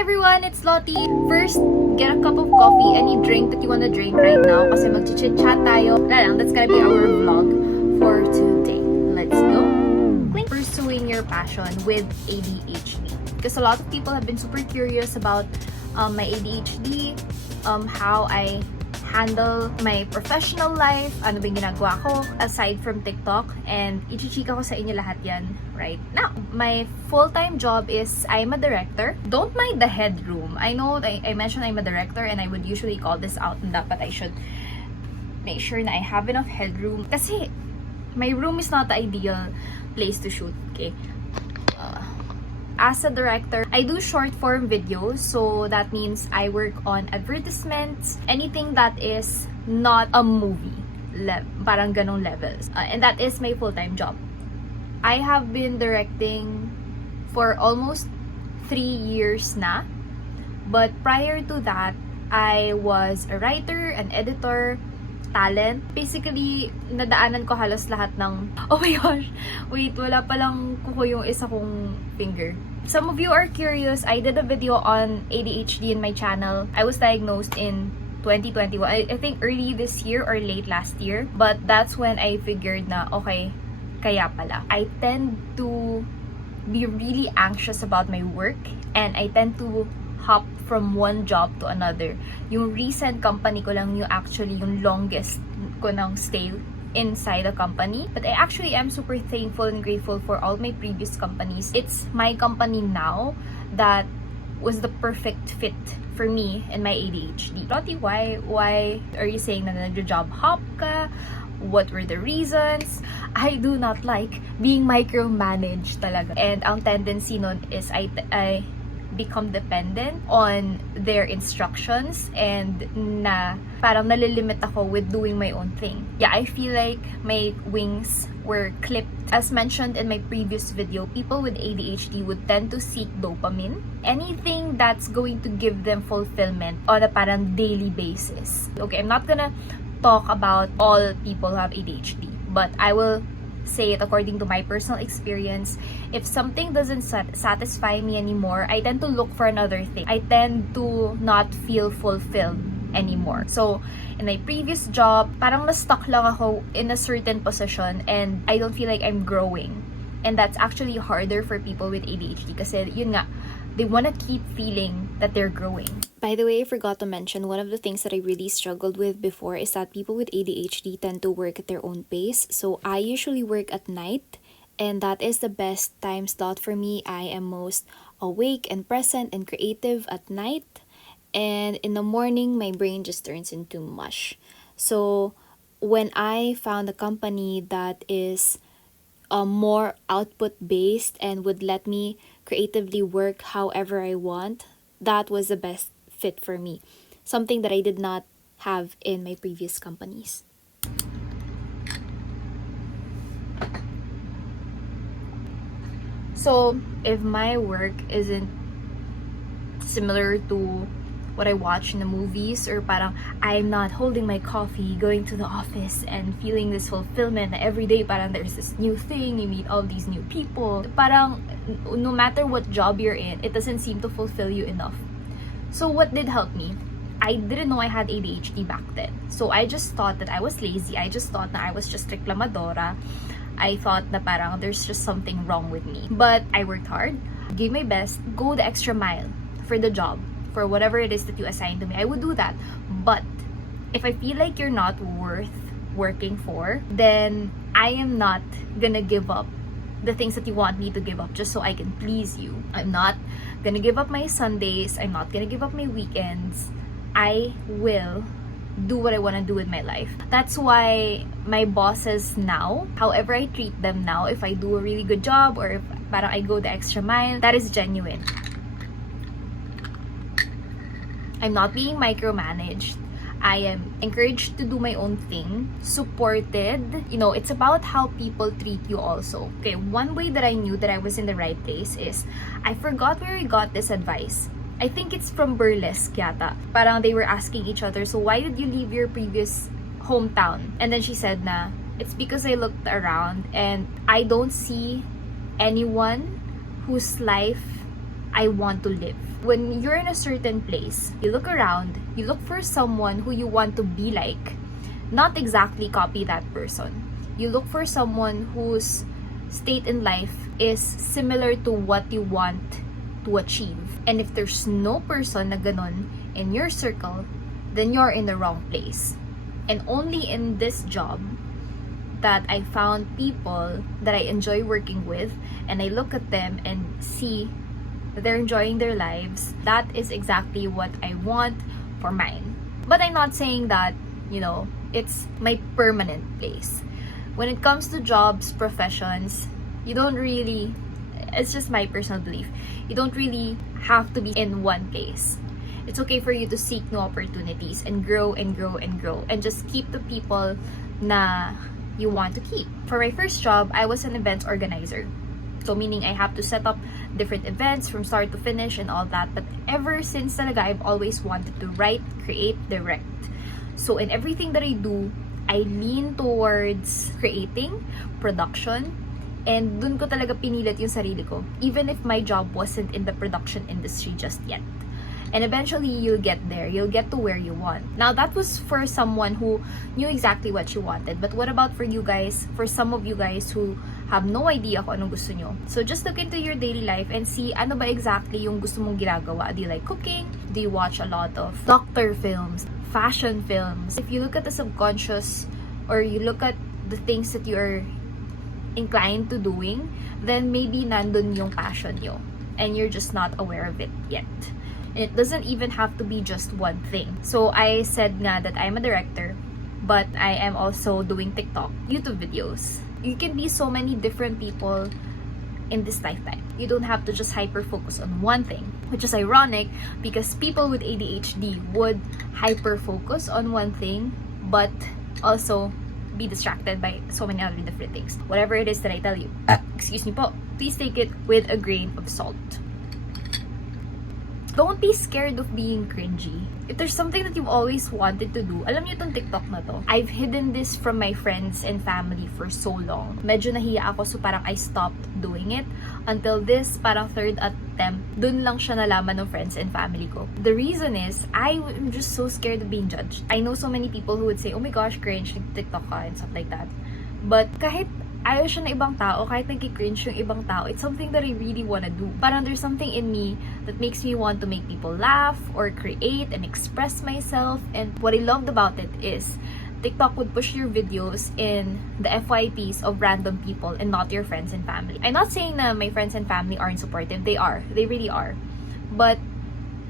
Hi everyone, it's Lottie. First, get a cup of coffee, any drink that you wanna drink right now kasi mag-chit-chat tayo. That's gonna be our vlog for today. Let's go. Pursuing your passion with ADHD. Because a lot of people have been super curious about my ADHD, how I handle my professional life, ano ba yung ginagawa ko aside from TikTok, and ichichika ko sa inyo lahat yan right now. My full-time job is I'm a director. Don't mind the headroom. I know I mentioned I'm a director and I would usually call this out and dapat I should make sure na I have enough headroom kasi my room is not the ideal place to shoot, okay? As a director, I do short form videos, so that means I work on advertisements, anything that is not a movie, parang ganong levels. And that is my full-time job. I have been directing for almost 3 years na, but prior to that, I was a writer, an editor, talent. Basically, nadaanan ko halos lahat ng... Oh my gosh! Wait, wala palang kuko yung isa kong finger. Some of you are curious, I did a video on ADHD in my channel. I was diagnosed in 2021. I think early this year or late last year. But that's when I figured na, okay, kaya pala. I tend to be really anxious about my work and I tend to hop from one job to another. Yung recent company ko lang yung actually yung longest ko nang stay inside the company. But I actually am super thankful and grateful for all my previous companies. It's my company now that was the perfect fit for me and my ADHD. Lottie, why are you saying na nag-job hop ka? What were the reasons? I do not like being micromanaged talaga. And ang tendency nun is I become dependent on their instructions and na parang nalilimit ako with doing my own thing. Yeah, I feel like my wings were clipped. As mentioned in my previous video, people with ADHD would tend to seek dopamine. Anything that's going to give them fulfillment on a parang daily basis. Okay, I'm not gonna talk about all people who have ADHD, but I will say it according to my personal experience. If something doesn't satisfy me anymore, I tend to look for another thing. I tend to not feel fulfilled anymore. So, in my previous job, parang na-stuck lang ako in a certain position and I don't feel like I'm growing. And that's actually harder for people with ADHD kasi yun nga, they wanna keep feeling that they're growing. By the way, I forgot to mention, one of the things that I really struggled with before is that people with ADHD tend to work at their own pace. So I usually work at night, and that is the best time slot for me. I am most awake and present and creative at night. And in the morning, my brain just turns into mush. So when I found a company that is more output-based and would let me creatively work however I want, that was the best fit for me. Something that I did not have in my previous companies. So, if my work isn't similar to what I watch in the movies, or parang I'm not holding my coffee, going to the office and feeling this fulfillment na every day parang there's this new thing, you meet all these new people. Parang no matter what job you're in, it doesn't seem to fulfill you enough. So what did help me? I didn't know I had ADHD back then. So I just thought that I was lazy. I just thought that I was just reclamadora. I thought na parang there's just something wrong with me. But I worked hard, gave my best, go the extra mile for the job, for whatever it is that you assign to me. I would do that. But if I feel like you're not worth working for, then I am not gonna give up the things that you want me to give up just so I can please you. I'm not gonna give up my Sundays. I'm not gonna give up my weekends. I will do what I want to do with my life. That's why my bosses now, however I treat them now, if I do a really good job or if parang I go the extra mile, that is genuine. I'm not being micromanaged. I am encouraged to do my own thing, supported. You know, it's about how people treat you also. Okay, one way that I knew that I was in the right place is, I forgot where I got this advice. I think it's from Burlesque yata. Parang they were asking each other, so why did you leave your previous hometown? And then she said na, it's because I looked around and I don't see anyone whose life I want to live. When you're in a certain place, you look around, you look for someone who you want to be like, not exactly copy that person. You look for someone whose state in life is similar to what you want to achieve. And if there's no person na ganon in your circle, then you're in the wrong place. And only in this job that I found people that I enjoy working with, and I look at them and see that they're enjoying their lives. That is exactly what I want for mine. But I'm not saying that, it's my permanent place. When it comes to jobs, professions, you don't really, it's just my personal belief, you don't really have to be in one place. It's okay for you to seek new opportunities and grow and grow and grow, and just keep the people na you want to keep. For my first job, I was an events organizer. So meaning I have to set up different events from start to finish and all that. But ever since talaga, I've always wanted to write, create, direct. So in everything that I do, I lean towards creating, production, and dun ko talaga pinilit yung sarili ko. Even if my job wasn't in the production industry just yet. And eventually, you'll get there. You'll get to where you want. Now, that was for someone who knew exactly what you wanted. But what about for you guys? For some of you guys who have no idea kung anong gusto nyo. So, just look into your daily life and see ano ba exactly yung gusto mong ginagawa. Do you like cooking? Do you watch a lot of doctor films? Fashion films? If you look at the subconscious, or you look at the things that you're inclined to doing, then maybe nandun yung passion nyo. And you're just not aware of it yet. And it doesn't even have to be just one thing. So I said nga that I'm a director, but I am also doing TikTok, YouTube videos. You can be so many different people in this lifetime. You don't have to just hyper-focus on one thing, which is ironic because people with ADHD would hyper-focus on one thing, but also be distracted by so many other different things. Whatever it is that I tell you, excuse me po, please take it with a grain of salt. Don't be scared of being cringy. If there's something that you've always wanted to do, alam niyo tong TikTok na to, I've hidden this from my friends and family for so long. Medyo nahiya ako, so parang I stopped doing it until this parang third attempt. Dun lang siya nalaman ng friends and family ko. The reason is, I'm just so scared of being judged. I know so many people who would say, oh my gosh, cringe, nag-TikTok ka and stuff like that. But kahit ayaw siya ng ibang tao, kahit nag-cringe yung ibang tao, it's something that I really wanna do. Parang there's something in me that makes me want to make people laugh or create and express myself. And what I loved about it is TikTok would push your videos in the FYPs of random people and not your friends and family. I'm not saying that my friends and family aren't supportive. They are. They really are. But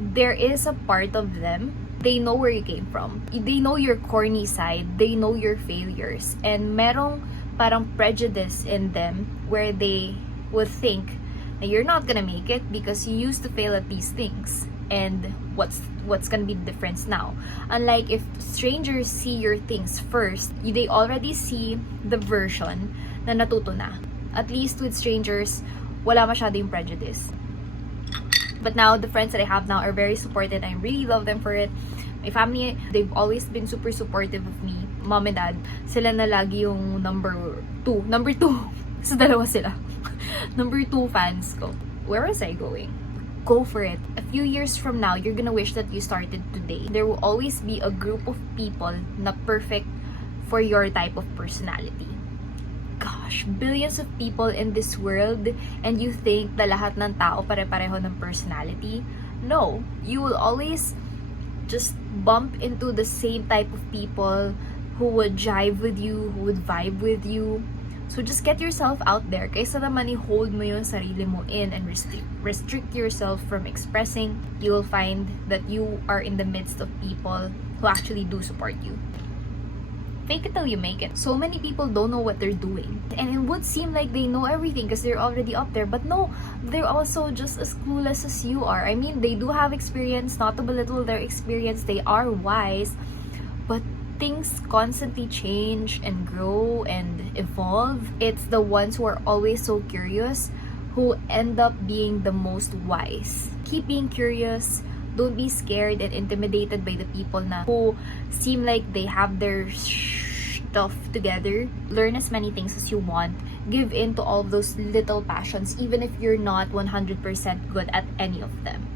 there is a part of them, they know where you came from. They know your corny side. They know your failures. And merong parang prejudice in them where they would think that you're not gonna make it because you used to fail at these things. And what's gonna be the difference now? Unlike if strangers see your things first, they already see the version na natuto na. At least with strangers, wala masyado yung prejudice. But now, the friends that I have now are very supportive. I really love them for it. My family, they've always been super supportive of me. Mom and dad, sila na lagi yung number two. So, dalawa sila. Number 2 fans ko. Where was I going? Go for it. A few years from now, you're gonna wish that you started today. There will always be a group of people na perfect for your type of personality. Gosh, billions of people in this world, and you think na lahat ng tao pare-pareho ng personality? No. You will always just bump into the same type of people who would jive with you, who would vibe with you. So just get yourself out there. Kaysa naman i-hold mo yung sarili mo in and restrict yourself from expressing, you will find that you are in the midst of people who actually do support you. Fake it till you make it. So many people don't know what they're doing. And it would seem like they know everything because they're already up there. But no, they're also just as clueless as you are. I mean, they do have experience, not to belittle their experience. They are wise. But things constantly change and grow and evolve. It's the ones who are always so curious who end up being the most wise. Keep being curious. Don't be scared and intimidated by the people na who seem like they have their stuff together. Learn as many things as you want give in to all of those little passions, even if you're not 100% good at any of them.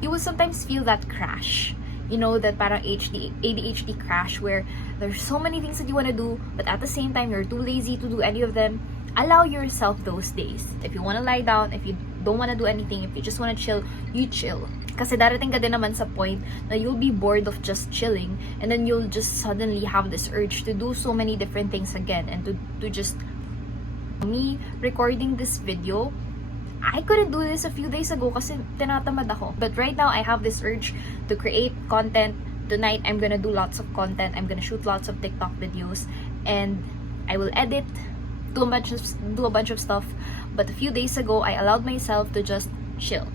You will sometimes feel that crash. You know, that parang ADHD crash where there's so many things that you want to do, but at the same time, you're too lazy to do any of them. Allow yourself those days. If you want to lie down, if you don't want to do anything, if you just want to chill, you chill. Kasi darating ka din naman sa point na you'll be bored of just chilling, and then you'll just suddenly have this urge to do so many different things again, and to just... Me recording this video, I couldn't do this a few days ago kasi tinatamad ako. But right now, I have this urge to create content. Tonight, I'm gonna do lots of content. I'm gonna shoot lots of TikTok videos. And I will edit, do a bunch of stuff. But a few days ago, I allowed myself to just chill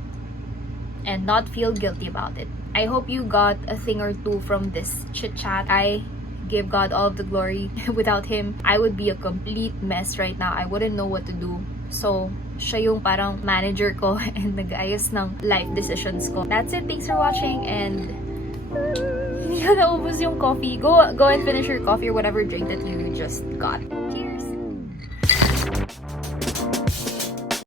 and not feel guilty about it. I hope you got a thing or two from this chit-chat. I give God all of the glory. Without Him, I would be a complete mess right now. I wouldn't know what to do. So, siya yung parang manager ko and nag-ayos ng life decisions ko. That's it. Thanks for watching, and hindi ko naubos yung coffee. Go and finish your coffee or whatever drink that you just got. Cheers!